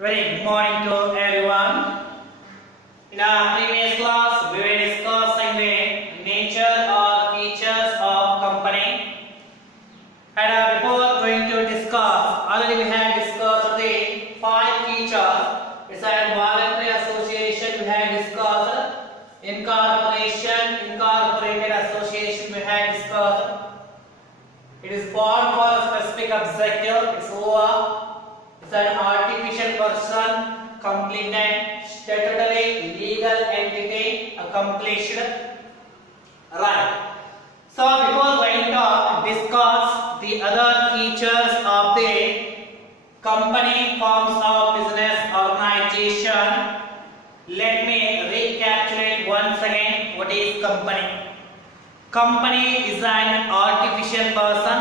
Very good morning to everyone. In our previous class, we were discussing the nature or features of company. And before going to discuss, already we have discussed the 5 features. Besides voluntary association, we have discussed incorporation, incorporated association, we have discussed. It is formed for a specific objective. It's over. It's an artificial person, completed, statutory legal entity, accomplished. Right. So before going to discuss the other features of the company, forms of business, organization, let me recapitulate once again what is company. Company is an artificial person.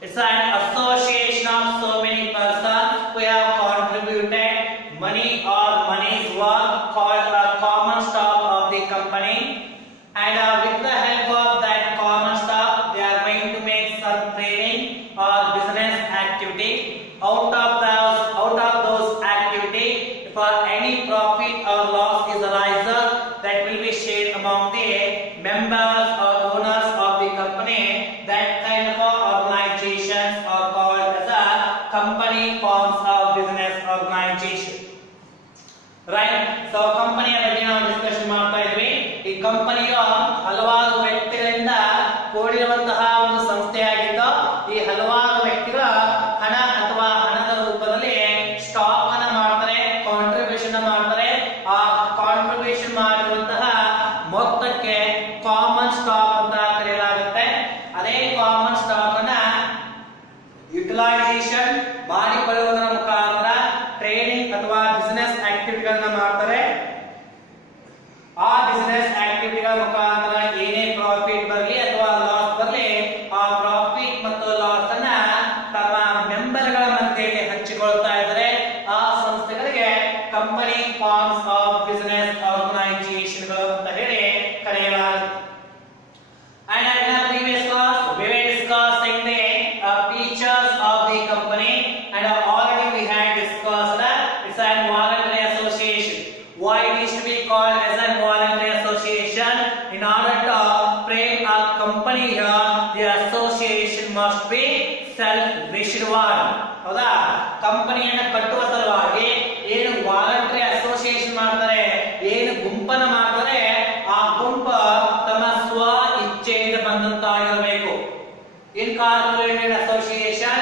It's an association of so many persons who have contributed money or money's worth called a common stock of the company, and with the help of that common stock they are going to make some trading or business activity. Out of those activity, for any profit or loss is arises, that will be shared among the members or owners of the company. That kind of organizations are called as a company, forms of business organization. Right? So company ಬಗ್ಗೆ ನಾವು ಡಿಸ್ಕಷನ್ ಮಾಡ್ತಾ ಇದ್ವಿ. ಈ ಕಂಪನಿಯು ಹಲವಾರು ವ್ಯಕ್ತಿಗಳಿಂದ ಕೂಡಿರುವಂತಹ ಒಂದು ಸಂಸ್ಥೆಯಾಗಿದ್ದು, ಈ ಹಲವಾರು ವ್ಯಕ್ತಿಗಳ ಹಣ ಅಥವಾ ಹಣದ ರೂಪದಲ್ಲಿ ಸ್ಟಾಕ್ ಅನ್ನು ಮಾಡ್ತಾರೆ, ಕಾಂಟ್ರಿಬ್ಯೂಷನ್ ಮಾಡ್ತಾರೆ. ಆ ಕಾಂಟ್ರಿಬ್ಯೂಷನ್ ಮಾಡಿರುವಂತಹ ಮೊತ್ತಕ್ಕೆ ಕಾಮನ್ ಸ್ಟಾಕ್ ಅಂತ ಕರೆಯಲಾಗುತ್ತೆ. ಅದೇ ಕಾಮನ್ ಸ್ಟಾಕ್ ಅನ್ನ ಯುಟಿಲೈಸೇಷನ್ ಮಾಡಿಕೊಳ್ಳುವುದರ ಮುಖಾಂತರ ಟ್ರೇಡಿಂಗ್ ಅಥವಾ ಬಿಸಿನೆಸ್ ಆಕ್ಟಿವಿಟಿಗಳನ್ನ ಮಾಡ್ತಾರೆ. ಆ ಬಿಸಿನೆಸ್ ಆಕ್ಟಿವಿಟಿಗಳ ಮುಖಾಂತರ ಏನೇ ಪ್ರಾಫಿಟ್ ಬರಲಿ ಅಥವಾ ಲಾಸ್ ಬರಲಿ, ಆ ಪ್ರಾಫಿಟ್ ಮತ್ತು ಲಾಸ್ ಅನ್ನ ತಮ್ಮ ಮೆಂಬರ್ಗಳ ಮಧ್ಯೆ ಹಂಚಿಕೊಳ್ತಾ ಇದ್ದಾರೆ. ಆ ಸಂಸ್ಥೆಗಳಿಗೆ ಕಂಪನಿ, ಫಾರ್ಮ್ಸ್ ಆಫ್ ಬಿಸಿನೆಸ್ ಆರ್ಗನೈಸೇಷನ್ಗಳು ಅಂತ ಹೇಳಿ ಕರೆಯಲಾಗುತ್ತೆ. And in our previous class, we were discussing the features of the company, and already we had discussed that it's a voluntary association. Why it is to be called as a voluntary association? In order to frame a company here, the association must be self-wished one. ಹೌದಾ? ಕಂಪನಿಯನ್ನು ಕಟ್ಟುವ ಸಲುವಾಗಿ ಏನು voluntary association ಮಾಡ್ತಾರೆ, ಏನು ಗುಂಪನ್ನ ಮಾಡ್ತಾರೆ, ಆ ಗುಂಪು ತಮ್ಮ ಸ್ವ ಇಚ್ಛೆಯಿಂದ ಬಂದಂತಾಗಿರಬೇಕು. Incorporated association,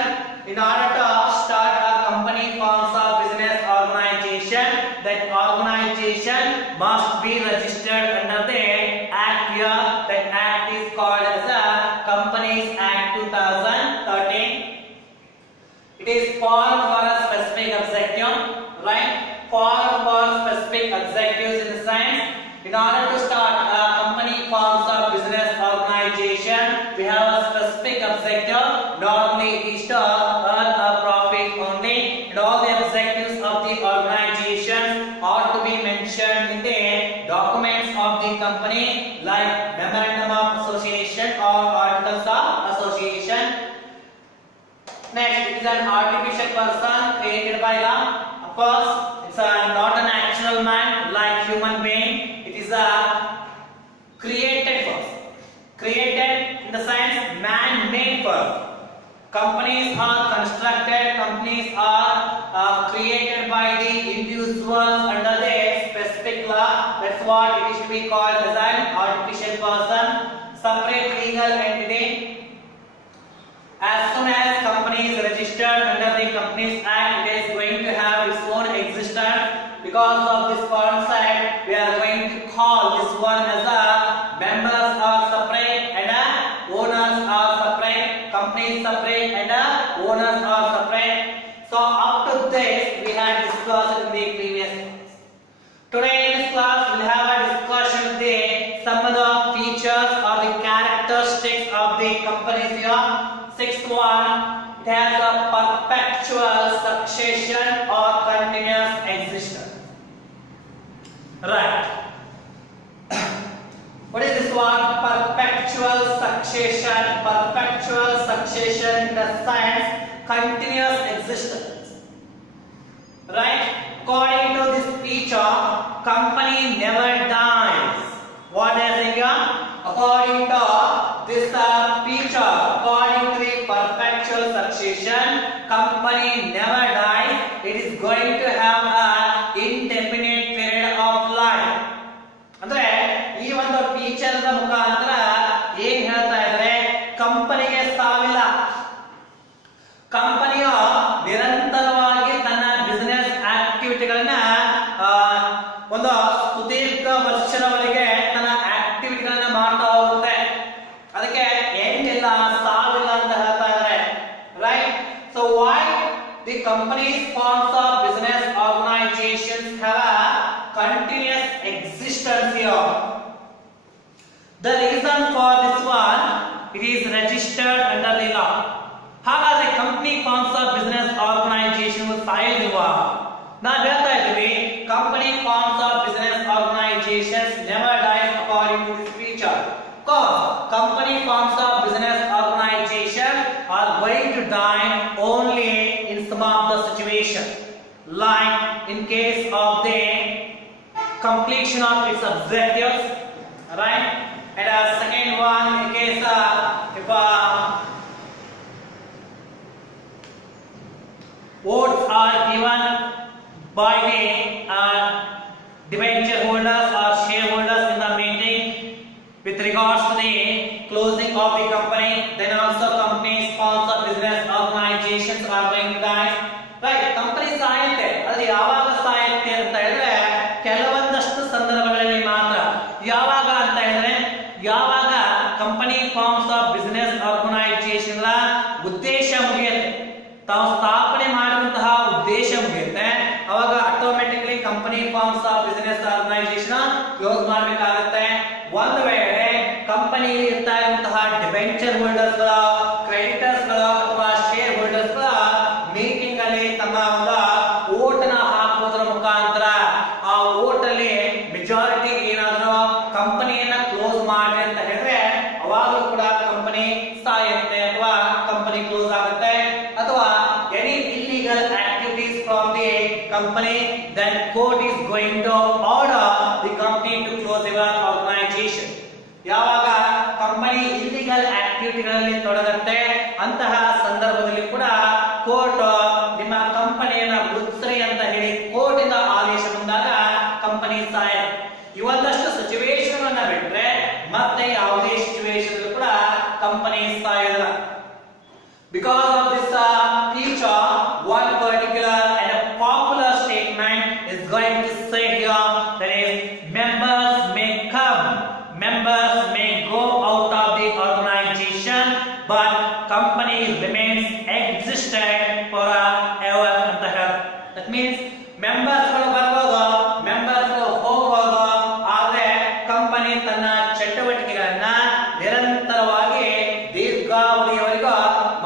in order to start a company, forms of business organization, that organization must be registered under the act here. That act is called as the Companies Act 2013. It is formed for a specific objective, right? Formed for specific objectives in the sense, in order to start a company, forms of business organization, we have a specific objective. Normally it is to earn a profit only, and all the objectives of the organization ought to be mentioned in the documents of the company, like memorandum of association or articles of association. Next, it is an artificial person created by the first. It's not an actual man like human being. It is a created person. Created in the sense man-made person. Companies are constructed. Companies are created by the individuals under the specific law. That's what it is to be called as an artificial person. Separate legal entity. As soon as company is registered under the Companies Act, it is going to have its own existence. Because of this concept, we are going to call this one as a members are separate and owners are separate. Companies separate and owners are separate. So up to this, we have discussed in the previous class. Today in this class, we will have a discussion of the some of the features or the characteristics of the companies here. Sixth one, it has a perpetual succession or continuous existence. Right. What is this one? Perpetual succession. Perpetual succession in the sense continuous existence. right? According to this feature, company never dies. What is it here? According to this feature, according to the perpetual succession, company never dies. It is going to have a indefinite period of life. ಅಂದ್ರೆ ಈ ಒಂದು ಫೀಚರ್ ಮುಖಾಂತರ ಏನ್ ಹೇಳ್ತಾ ಇದ್ದಾರೆ, ಕಂಪನಿಗೆ ಸಾವಿಲ್ಲ. ಕಂಪನಿಯು ನಿರಂತರವಾಗಿ ತನ್ನ ಬಿಸಿನೆಸ್ ಆಕ್ಟಿವಿಟಿಗಳನ್ನ ಒಂದು ಸುದೀರ್ಘ ವರ್ಷದವರೆಗೆ ತನ್ನ ಆಕ್ಟಿವಿಟಿಗಳನ್ನ ಮಾಡ್ತಾ ಹೋಗುತ್ತೆ. ಅದಕ್ಕೆ ಎಂಡ್ ಇಲ್ಲ, ಸಾವಿಲ್ಲ ಅಂತ ಹೇಳ್ತಾ ಇದ್ದಾರೆ, right? So why the companies firms of business organisations have a continuous existence here. The reason for this one, it is registered under the law. ಹಾಗಾದ್ರೆ company forms of business organisation ಸಾಯೋದಿಲ್ವಾ? ನಾವು ಹೇಳ್ತಾ ಇದ್ದೀವಿ company forms of business organisations never dies according to this feature. Company forms of business organization are going to die only in some of the situations, like in case of the completion of its objectives, right? And a second one, in case if votes are given by the debenture holders or shareholders in the meeting with regards to the closing of the company, then also companies forms of business organizations are going to die, right? Company ಸಾಯುತ್ತೆ. ಅದು ಯಾವಾಗ ಸಾಯುತ್ತೆ ಅಂತ ಹೇಳಿದ್ರೆ ಕೆಲವೊಂದಷ್ಟು ಸಂದರ್ಭಗಳಲ್ಲಿ ಮಾತ್ರ. ಯಾವಾಗ ಅಂತ ಹೇಳಿದ್ರೆ ಯಾವಾಗ company forms of business organisation ಉದ್ದೇಶ ಮುಗಿಯುತ್ತೆ, ತಾವು ಸ್ಥಾಪನೆ ಮಾಡುವಂತಹ ಉದ್ದೇಶ ಮುಗಿಯುತ್ತೆ, ಅವಾಗ automatically company forms of business organisation close ಮಾಡಬೇಕಾಗುತ್ತೆ. ಒಂದು ವೇಳೆ ಕಂಪನಿ ಇರ್ತಾ ಇರುವಂತಹ ಡಿಬೆಂಚರ್ ಹೋಲ್ಡರ್ಸ್ ಗಳ, ಕ್ರೆಡಿಟರ್ಸ್ ಗಳ ಅಥವಾ ಶೇರ್ ಹೋಲ್ಡರ್ಸ್ ಗಳ ಮೀಟಿಂಗ್ ಅಲ್ಲಿ ತಮ್ಮ ಒಂದು ವೋಟ್ ನ ಹಾಕುವುದರ ಮುಖಾಂತರ ಆ ವೋಟ್ ಅಲ್ಲಿ ಮೆಜಾರಿಟಿ ಏನಾದರೂ ಕಂಪನಿಯನ್ನ ಕ್ಲೋಸ್ ಮಾಡಿ ಅಂತ ಹೇಳಿದ್ರೆ ಅವಾಗಲೂ ಕೂಡ ಕಂಪನಿ ಸಾಯುತ್ತೆ ಅಥವಾ ಕಂಪನಿ ಕ್ಲೋಸ್ ಆಗುತ್ತೆ. ಅಥವಾ any illegal activities from the company, then court is going to order the company to close your organisation. ಯಾವಾಗ ಕಂಪನಿ ಇಲ್ಲಿಗಲ್ ಆಕ್ಟಿವಿಟಿಗಳಲ್ಲಿ ತೊಡಗುತ್ತೆ ಅಂತಹ ಸಂದರ್ಭದಲ್ಲಿ ಕೂಡ ಕೋರ್ಟ್ ನಿಮ್ಮ ಕಂಪನಿಯನ್ನ ಮುಚ್ಚ್ರಿ ಅಂತ ಹೇಳಿ ಕೋರ್ಟ್ ಇಂದ ಆದೇಶ ಬಂದಾಗ ಕಂಪನಿ ಸಾಯುತ್ತೆ. ಇವೊಂದಷ್ಟು ಸಿಚುವೇಶನ್ ಅನ್ನ ಬಿಟ್ರೆ ಮತ್ತೆ ಯಾವುದೇ ಸಿಚುವೇಶನ್ ಕೂಡ ಕಂಪನಿ ಸಾಯೋದಿಲ್ಲ. Because of this feature, one particular and a popular statement is going to say here, that is, members may come, members may go out of the organization, but company remains existent forever ಅಂತ ಹೇಳಿ. That means members ಗಳು ಬರ್ಬೋದು, members ಗಳು ಹೋಗ್ಬೋದು, ಆದ್ರೆ ಕಂಪನಿ ತನ್ನ ಚಟುವಟಿಕೆಗಳನ್ನ ನಿರಂತರವಾಗಿ ದೀರ್ಘಾವಧಿಯವರೆಗೂ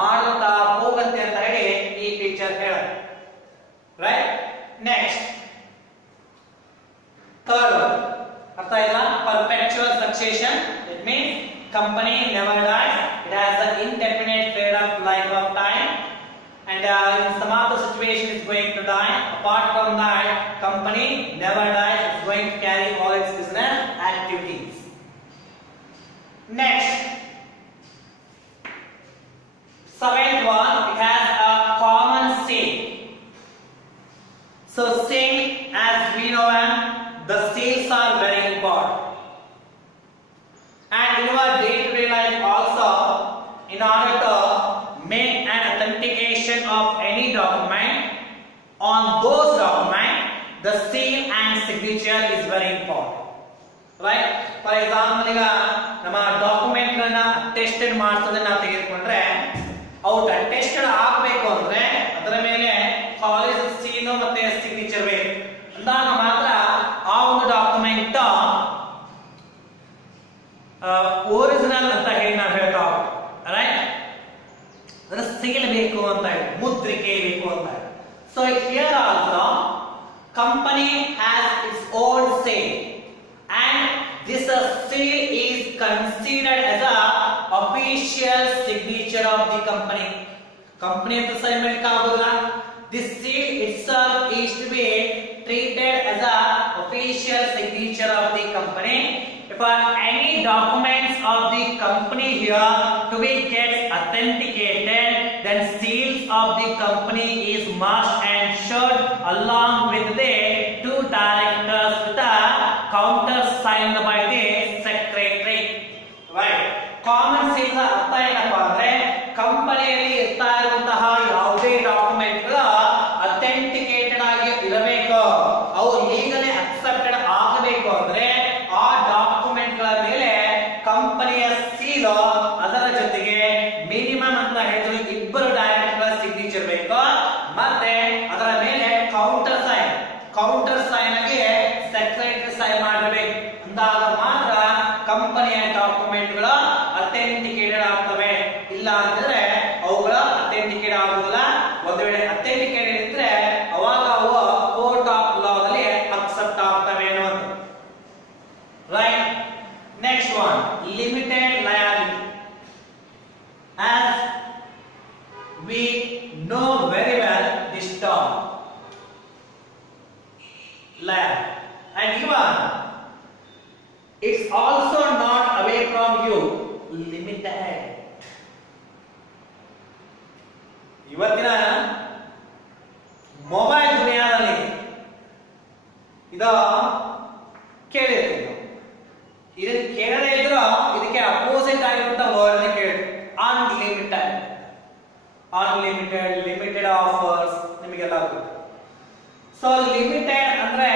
ಮಾಡುತ್ತಾ ಹೋಗುತ್ತೆ ಅಂತ ಹೇಳಿ ಈ ಫೀಚರ್ ಹೇಳುತ್ತೆ, ರೈಟ್? ನೆಕ್ಸ್ಟ್ ಥರ್ಡ್ ಒನ್ ಅರ್ಥ ಆಯ್ತಾ? Perpetual succession. It means company never dies, it has an indefinite period of life of time, and in some of the situation is going to die. Apart from that, company never dies, it's going to carry all its business activities. Next, seventh one, it has a common saying. So saying, as we know, the sales are very important, and in our day-to-day life also, in order to make an authentication of any document, on those document the seal and signature is very important, right? For example, ಈಗ ನಮ್ಮ ಡಾಕ್ಯುಮೆಂಟ್ ಗಳನ್ನ ಅಟೆಸ್ಟೆಡ್ ಮಾಡಿಸೋದನ್ನ ನಾವು ತೆಗೆದುಕೊಂಡ್ರೆ out attested ಆಗಬೇಕು ಅಂದ್ರೆ ಅದರ ಮೇಲೆ ಕಾಲೇಜ್ ಸೀಲ್ ಮತ್ತೆ ಸಿಗ್ನೇಚರ್ ಬೇಕು. ಅಂದಾಗ ಮಾತ್ರ ಆ ಒಂದು ಡಾಕ್ಯುಮೆಂಟ್ ಒರಿಜಿನಲ್ ಅಂತ ಹೇಳಿ ನಾವು ಹೇಳ್ತಾ ಹೋಗ್ತೀವಿ, ರೈಟ್? ಅದರ ಸೀಲ್ ಬೇಕು ಅಂತ ಹೇಳಿ, ಮುದ್ರಿಕೆ ಬೇಕು ಅಂತ ಹೇಳಿ. So here also company has its own sale, and this seal is considered as a official signature of the company. Company ಅಂತ ಸೈನ್ ಮಾಡಲಿಕ್ಕೆ ಆಗೋದಿಲ್ಲ. This seal itself is for any documents of the company here to be get authenticated, then seals of the company is must and should along with the two directors with a counter signed by the secretary. Right? Common seal ಅರ್ಥ ಏನಪ್ಪ ಅಂದ್ರೆ ಕಂಪನಿಯಲ್ಲಿ ಇರ್ತಾ ಇರುವಂತಹ ಯಾವುದೇ ಡಾಕ್ಯುಮೆಂಟ್ ಗಳು ಅಥೆಂಟಿಕೇಟೆಡ್ ಆಗಿ ಇರಬೇಕು. ಅವು ಈಗಲೇ ಅಕ್ಸೆಪ್ಟೆಡ್ ಆಗಬೇಕು ಅಂದ್ರೆ ಆ ಡಾಕ್ಯುಮೆಂಟ್ ಗಳ ಮೇಲೆ ಕಂಪನಿಯ ಸೀಲ್, ಅದರ ಜೊತೆಗೆ ಮಿನಿಮಮ್ ಅಂತ ಹೇಳಿದ್ರೆ ಇಬ್ಬರು ಡೈರೆಕ್ಟರ್ ಗಳ ಸಿಗ್ನೇಚರ್ ಬೇಕು, ಮತ್ತೆ ಅದರ ಮೇಲೆ ಕೌಂಟರ್ ಸೈನ್ ಆಗಿ ಸೆಕ್ರೆಟರಿ ಸೈನ್ ಮಾಡಿರಬೇಕು. ಅಂದಾಗ ಮಾತ್ರ ಕಂಪನಿಯ ಡಾಕ್ಯುಮೆಂಟ್ ಗಳು ಅಥೆಂಟಿಕೇಟೆಡ್ ಆಗ್ತವೆ. ಇಲ್ಲ ಅಂದ್ರೆ ಅವುಗಳ ಅಥೆಂಟಿಕೇಟ್ ಆಗುದಿಲ್ಲ. ಒಂದು ವೇಳೆ ಅಥೆಂಟಿಕೇಟೆಡ್ ಇದ್ರೆ ಅವಾಗ ಅವು ಕೋರ್ಟ್ ಆಫ್ ಲಾದಲ್ಲಿ ಅಕ್ಸೆಪ್ಟ್ ಆಗ್ತವೆ ಅನ್ನೋದು. Right? Next one, limited liability. As we know very well this term, liability, and even it's also not away from you, limited. ಇವತ್ತಿನ ಮೊಬೈಲ್ ದುನಿಯಾದಲ್ಲಿ ಇದು ಕೇಳಿರ್ತೀವಿ ನಾವು. ಇದನ್ನ ಕೇಳದೇ ಇದ್ರು ಇದಕ್ಕೆ ಅಪೋಸಿಟ್ ಆಗಿರುವಂತ ವರ್ಡ್ ಕೇಳಿ, ಅನ್ಲಿಮಿಟೆಡ್, ಲಿಮಿಟೆಡ್ ಆಫರ್ಸ್, ನಿಮಗೆಲ್ಲ ಗೊತ್ತು. ಸೊ ಲಿಮಿಟೆಡ್ ಅಂದ್ರೆ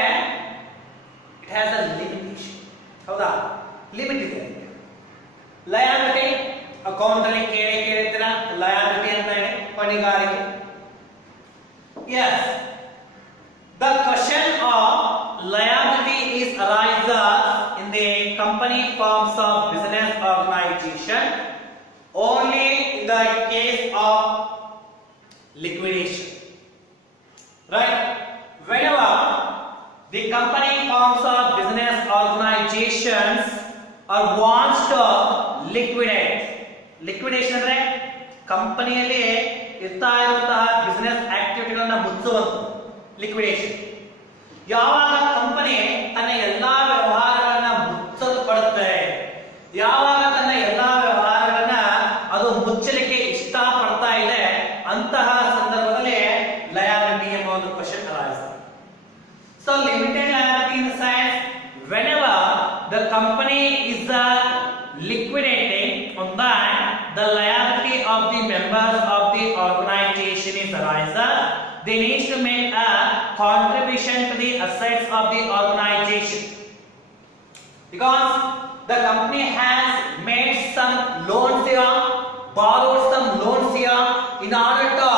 ಇಟ್ ಹ್ಯಾಸ್ ಅ ಲಿಮಿಟೇಷನ್. ಹೌದಾ? ಲಿಮಿಟ್ ಇದೆ. ಲಯಾಬಿಲಿಟಿ ಅಕೌಂಟ್ ಅಲ್ಲಿ ಕೇಳಿರ್ತೀರ, ಲಯಾಬಿಲಿಟಿ ಅಂತ ಹೇಳಿ ಹೊಣೆಗಾರಿಕೆ. Yes, the question of liability is arises in the company forms of business organization only in the case of liquidation. Right? Whenever the company forms of business organizations or wants to liquidate, liquidation ಅಂದ್ರೆ ಕಂಪನಿಯಲ್ಲಿ ಇರ್ತಾ ಇರುವಂತಹ ಬಿಸಿನೆಸ್ ಆಕ್ಟಿವಿಟಿಗಳನ್ನ ಮುಚ್ಚುವಂತ ಲಿಕ್ವಿಡೇಷನ್. ಯಾವಾಗ ಕಂಪನಿ ತನ್ನ ಎಲ್ಲಾ ವ್ಯವಹಾರಗಳನ್ನ ಮುಚ್ಚಲ್ಪಡುತ್ತೆ, ಯಾವಾಗ ತನ್ನ ಎಲ್ಲಾ ವ್ಯವಹಾರಗಳನ್ನ ಅದು ಮುಚ್ಚಲಿಕ್ಕೆ ಇಷ್ಟ ಪಡ್ತಾ ಇದೆ, ಅಂತಹ ಸಂದರ್ಭದಲ್ಲಿ ಲಯಾಬಿಲಿಟಿ ಎಂಬ ಒಂದು question arises. So limited liability in the sense whenever the company is liquidating, on that the liability of the members of the organization is arises. They need to make a contribution to the assets of the organization because the company has made some loans here, borrowed some loans here. In order to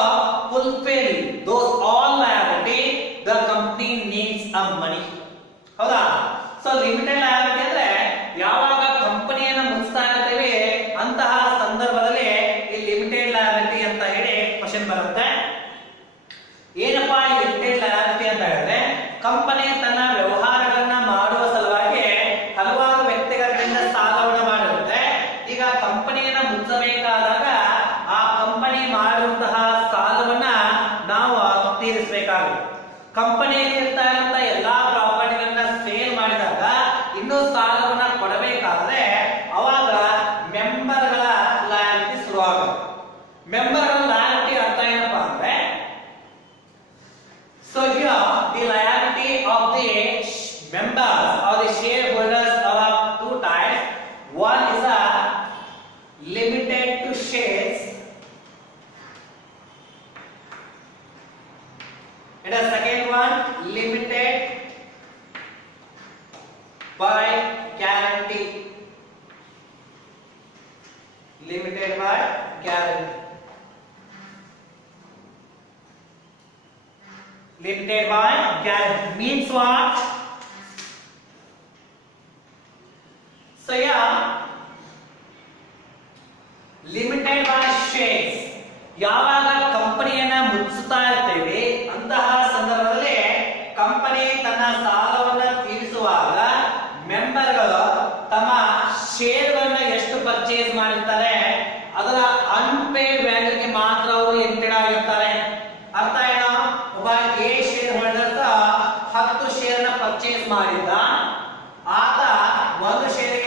fulfill those all liability, the company needs some money. ಹೌದಾ? So limited liability ಅಂದ್ರೆ ಯಾವಾಗ ಕಂಪನಿಯನ್ನ ಮುಚ್ತಾ ಇರ್ತೇವೆ ಅಂತಹ ಸಂದರ್ಭದಲ್ಲಿ ಈ limited liability ಅಂತ ಹೇಳಿ ಕ್ವಶನ್ ಬರುತ್ತೆ. ಏನಪ್ಪಾ ಈ ಲಿಮಿಟೆಡ್ ಲಯಾಬಿಲಿಟಿ ಅಂತ ಹೇಳಿದ್ರೆ, ಕಂಪನಿ ತನ್ನ ವ್ಯವಹಾರಗಳನ್ನ ಮಾಡುವ ಸಲುವಾಗಿ ಹಲವಾರು ವ್ಯಕ್ತಿಗಳಿಂದ ಸಾಲವನ್ನು ಮಾಡಿರುತ್ತೆ. ಈಗ ಕಂಪನಿಯನ್ನ ಮುಚ್ಚಬೇಕಾದಾಗ ಆ ಕಂಪನಿ ಮಾಡಿರುವಂತಹ ಸಾಲವನ್ನ ನಾವು ತೀರಿಸಬೇಕಾಗುತ್ತೆ. ಕಂಪನಿಯಲ್ಲಿ ಇರ್ತಾ ಇರುವಂತಹ ಎಲ್ಲಾ ಪ್ರಾಪರ್ಟಿಗಳನ್ನ ಸೇಲ್ ಮಾಡಿದಾಗ ಇನ್ನೂ ಸಾಲವನ್ನ ಕೊಡಬೇಕಾದ್ರೆ ಅವಾಗ ಮೆಂಬರ್ಗಳ ಲಯಾಬಿಲಿಟಿ ಶುರುವಾಗುತ್ತೆ. ಮೆಂಬರ್ಗಳ ಲಯಾಬಿಲಿಟಿ ಅರ್ಥ ಏನಪ್ಪಾ ಅಂದ್ರೆ, so here the liability of the members or the shareholders are of two types. One is a limited to shares and the second one limited by guarantee. Limited by guarantee. Limited by guarantee means what? So yeah, limited by shares. ಯಾವಾಗ ಕಂಪನಿಯನ್ನ ಮುಚ್ಚುತ್ತಾ ಇರ್ತೇವೆ ಅಂತಹ ಸಂದರ್ಭದಲ್ಲಿ ಕಂಪನಿ ತನ್ನ ಸಾಲವನ್ನ ತೀರಿಸುವಾಗ ಮೆಂಬರ್ಗಳು ತಮ್ಮ ಶೇರ್ಗಳನ್ನ ಎಷ್ಟು ಪರ್ಚೇಸ್ ಮಾಡಿರ್ತಾರೆ ಅದರ ಅನ್ಪೇಡ್ ವ್ಯಾಲ್ಯೂಗೆ ಮಾತ್ರ ಅವರು ಲಿಮಿಟೆಡ್ ಆಗಿರ್ತಾರೆ. ಅರ್ಥ ಏನೋ? ಒಬ್ಬ ಎ ಶೇರ್ ಹೋಲ್ಡರ್ 10 ಶೇರ್ ನ ಪರ್ಚೇಸ್ ಮಾಡಿದ್ದ, ಆತ ಒಂದು ಶೇರಿಗೆ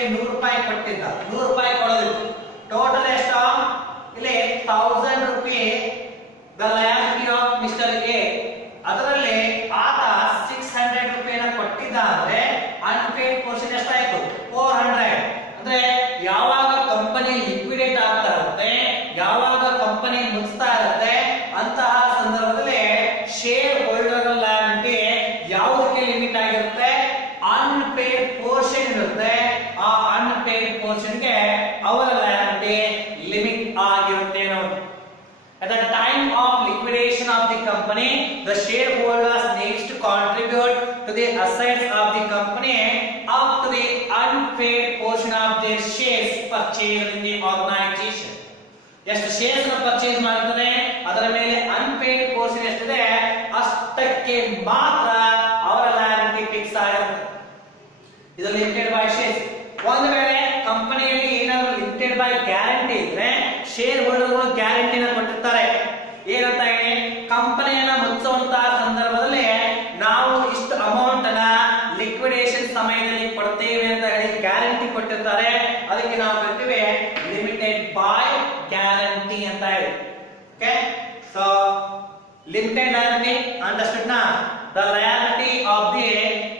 ಆಗಿರುತ್ತೆ ಅನ್ನೋದು. At the time of liquidation of the company, the shareholders needs to contribute to the assets of the company up to the unpaid portion of their shares purchased in the organization. ಎಷ್ಟು ಶೇರ್ಸ್ ನ ಪರ್ಚೇಸ್ ಮಾಡಿರ್ತಾರೆ ಅದರ ಮೇಲೆ unpaid portion ಎಷ್ಟಿದೆ ಅಷ್ಟಕ್ಕೆ ಮಾತ್ರ ಅವರ liability fix ಆಗಿರುತ್ತೆ. ಇದು ಲಿಮಿಟೆಡ್ ಬೈ ಶೇರ್ಸ್. ಒಂದು ವೇಳೆ ಕಂಪನಿಯಲ್ಲಿ ಏನಾದರೂ ಲಿಮಿಟೆಡ್ ಬೈ ಗ್ಯಾರಂಟಿ ಇದ್ರೆ ಶೇರ್ ಹೋಲ್ಡರ್ಗಳು ಗ್ಯಾರಂಟಿನ ಕೊಟ್ಟಿರ್ತಾರೆ. ಏನಂತ ಹೇಳಿ ಕಂಪನಿಯನ್ನ ಮುಚ್ಚುವಂತಹ ಸಂದರ್ಭದಲ್ಲಿ ನಾವು ಇಷ್ಟು ಅಮೌಂಟ್ ಅನ್ನ ಲಿಕ್ವಿಡೇಷನ್ ಸಮಯದಲ್ಲಿ ಕೊಡ್ತೇವೆ ಅಂತ ಹೇಳಿ ಗ್ಯಾರಂಟಿ ಕೊಟ್ಟಿರ್ತಾರೆ. ಅದಕ್ಕೆ ನಾವು ಕರಿತೀವಿ ಲಿಮಿಟೆಡ್ ಬೈ ಗ್ಯಾರಂಟಿ ಅಂತ ಹೇಳಿ. Okay, so limited liability understood ನಾ? The liability of the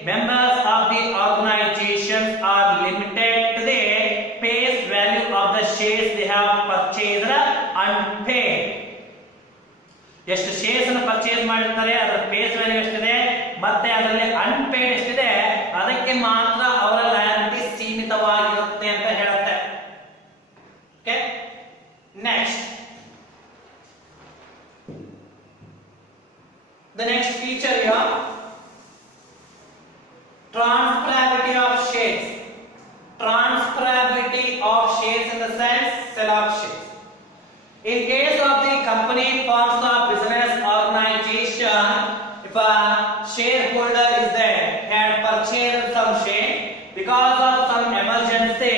members of the organization are limited to the face value of the shares they have purchased unpaid. ಎಷ್ಟು ಶೇರ್ಸ್ ಅನ್ನು ಪರ್ಚೇಸ್ ಮಾಡಿರ್ತಾರೆ ಅದರ ಫೇಸ್ ವ್ಯಾಲ್ಯೂ ಎಷ್ಟಿದೆ ಮತ್ತೆ ಅದರಲ್ಲಿ ಅನ್ಪೇಡ್ ಎಷ್ಟಿದೆ ಅದಕ್ಕೆ ಮಾತ್ರ ಅವರ ಲಯಬಿಲಿಟಿ ಸೀಮಿತವಾಗಿರುತ್ತೆ ಅಂತ ಹೇಳುತ್ತೆ. Okay, next the next feature here, transferability of shares. Transferability of shares in the sense sale of shares. In case of the company forms of business organization, if a shareholder is there had purchased some share because of some emergency,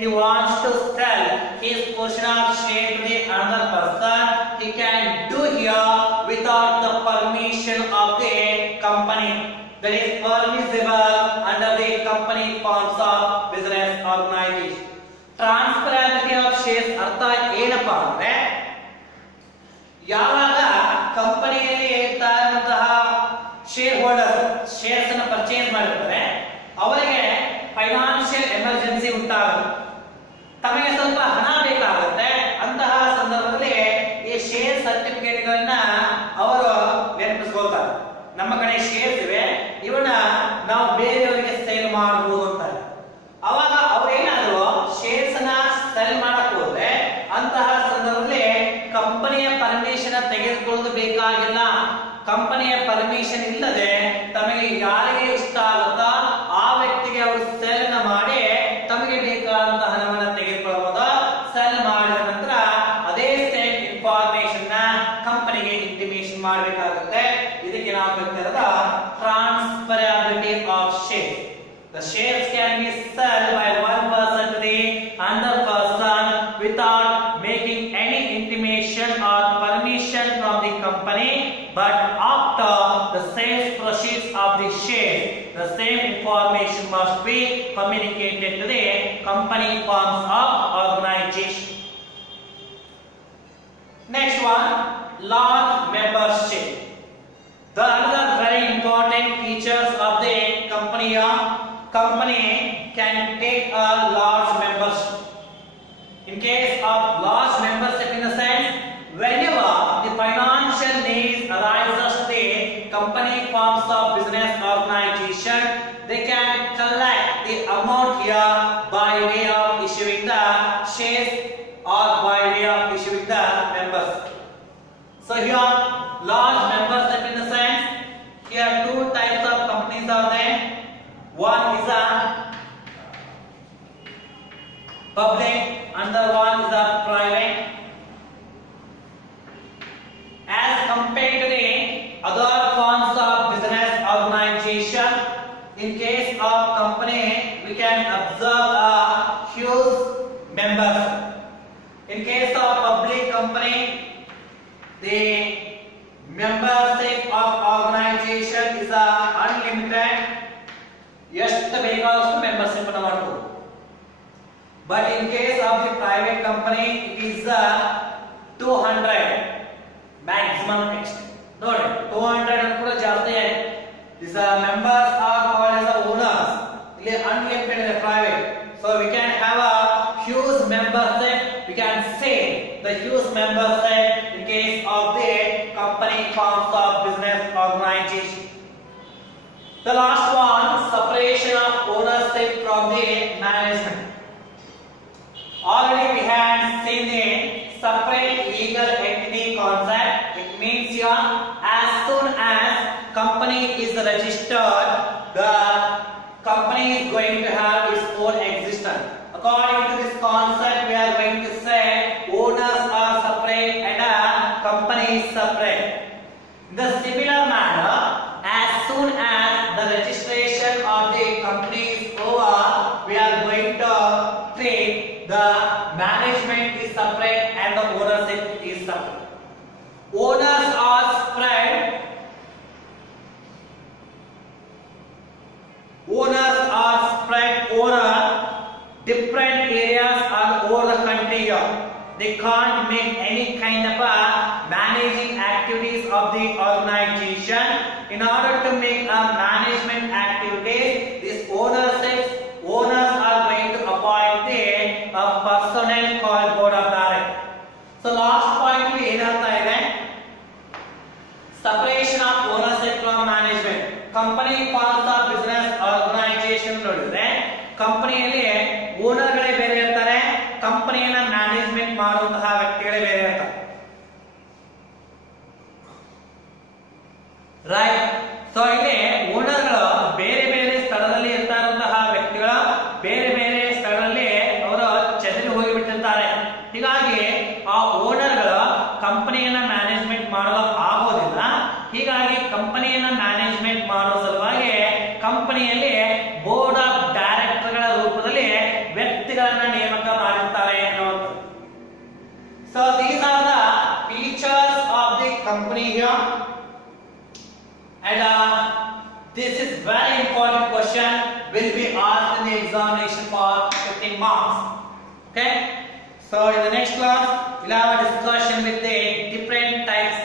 he wants to sell his portion of share to the another person, he can do here without the permission of the company. That is permissible under the company forms of business organization. Transferability of shares ಅರ್ಥ ಏನಪ್ಪಾ ಅಂದ್ರೆ ಯಾವಾಗ ಕಂಪನಿಯಲ್ಲಿ ಇರುವಂತಹ share holder shares ಅನ್ನು ಪರ್ಚೇಸ್ ಮಾಡಿರ್ತಾರೆ ಅವರಿಗೆ financial emergency ಉಂಟಾಗುತ್ತೆ, ತಮಗೆ ಸ್ವಲ್ಪ ಹಣ ಬೇಕಾಗುತ್ತೆ. ಅಂತಹ ಸಂದರ್ಭದಲ್ಲಿ ಈ ಶೇರ್ ಸರ್ಟಿಫಿಕೇಟ್ ಗಳನ್ನ ಅವರು ನೆನಪಿಸ್ಕೊಳ್ತಾರೆ. ನಮ್ಮ ಕಡೆ ಶೇರ್ಸ್ ಇವೆ, ಇವನ್ನ ನಾವು ಬೇರೆಯವರಿಗೆ ಸೇಲ್ ಮಾಡಬಹುದು ಅಂತ. ಅವಾಗ ಅವ್ರು ಏನಾದ್ರು ಶೇರ್ಸ್ ನ ಸೇಲ್ ಮಾಡಕ್ ಹೋದ್ರೆ ಅಂತಹ ಸಂದರ್ಭದಲ್ಲಿ ಕಂಪನಿಯ ಪರ್ಮಿಷನ್ ತೆಗೆದುಕೊಳ್ಳೋದು ಬೇಕಾಗಿಲ್ಲ. ಕಂಪನಿಯ ಪರ್ಮಿಷನ್ ಇಲ್ಲದೆ ತಮಗೆ ಯಾರಿಗೆ ಇಷ್ಟ ಆಗುತ್ತಾ ಆ ವ್ಯಕ್ತಿಗೆ ಅವರು ಸೇಲ್ ನ ಮಾಡಿ ತಮಗೆ ಬೇಕಾದಂತಹ ಹಣವನ್ನು ತೆಗೆದುಕೊಳ್ಳಬಹುದು. ಸೇಲ್ ಮಾಡಿದ ನಂತರ ಅದೇ ಸೇಮ್ ಇನ್ಫಾರ್ಮೇಶನ್ ನ ಕಂಪನಿಗೆ ಇಂಟಿಮೇಷನ್ ಮಾಡಬೇಕಾಗುತ್ತೆ. ಇದಕ್ಕೆ ನಾವು ಕರೆದ transferability of share. The shares can be sold by one person to the another person without making any intimation or permission from the company, but after the sales proceeds of the shares, the same information must be communicated to the company forms of organization. Next one, large membership. The another very important features of the company can take a large membership. In case of large membership, in the sense whenever the financial needs arises to the company forms of business organization, they can collect the amount here by way of issuing the shares or by way of issuing the members. So here large membership in the sense here two types of companies are there. One is a public, another one is a private. As compared to the other forms of business organization, in case of company we can observe a huge membership. In case of public company, the membership of organization is a unlimited. ಎಷ್ಟು ಬೇಕಾದಷ್ಟು ಮೆಂಬರ್ಶಿಪ್ ಅನ್ನು ಮಾಡಬಹುದು. But in case of the private company, it is 200 maximum extent. ನೋಡಿ 200 ಅಂತ ಕೂಡ ಜಾಸ್ತಿ ಆಗಿದೆ. These members are called as the owners. ಇಲ್ಲಿ unlimited is private. So we can have a huge membership. We can say the huge membership in case of the company forms of business organization. The last one, separation of ownership from the management. Already we had seen the separation legal entity concept. It means here, as soon as company is registered, the company is going to have its own existence. According to this concept, we are going to say owners are separate and a company is separate. In the similar manner, as soon as the registration of the company is over, we are going to treat the management is separate and the ownership is separate. Owners are spread. Owners are spread over different areas all over the country here. They can't make any kind of a managing activities of the organization. In order to make a management activities, these owners are going to appoint a personnel called board of directors. So last point we ಏನಂತ ಇದೆ, separation of ownership from management. Company forms of business organization ನೋಡಿದ್ರೆ ಕಂಪನಿಯಲ್ಲಿ ಓನರ್ಗಳೇ ಬೇರೆ ಇರ್ತಾರೆ, ಕಂಪನಿಯನ್ನ ಮ್ಯಾನೇಜ್ಮೆಂಟ್ ಮಾಡುವಂತಹ ವ್ಯಕ್ತಿಗಳೇ ಬೇರೆ ಇರ್ತಾರೆ. ರೈಟ್. ಸೊ ಇಲ್ಲಿ ಓನರ್ಗಳು ಬೇರೆ ಬೇರೆ ಸ್ಥಳದಲ್ಲಿ ಇರ್ತಾ ಇರುವಂತಹ ವ್ಯಕ್ತಿಗಳು ಬೇರೆ ಬೇರೆ ಸ್ಥಳದಲ್ಲಿ ಅವರು ಚದರಿ ಹೋಗಿಬಿಟ್ಟಿರ್ತಾರೆ. ಹೀಗಾಗಿ ಆ ಓನರ್ಗಳು ಕಂಪನಿಯನ್ನ ಮ್ಯಾನೇಜ್ಮೆಂಟ್ ಮಾಡಲು ಆಗೋದಿಲ್ಲ. ಹೀಗಾಗಿ ಕಂಪನಿಯನ್ನ ಮ್ಯಾನೇಜ್ಮೆಂಟ್ ಮಾಡೋ ಸಲುವಾಗಿ ಕಂಪನಿಯಲ್ಲಿ ಬೋರ್ಡ್ ಆಫ್ ಡೈರೆಕ್ಟರ್ಗಳ ರೂಪದಲ್ಲಿ ವ್ಯಕ್ತಿಗಳನ್ನ ನೇಮಕ ಮಾಡಿರ್ತಾರೆ ಅನ್ನೋದು. So these are the features of the company here. And this is very important question, will be asked in the examination for 15 marks. Okay. So in the next class, we'll have a discussion with the different types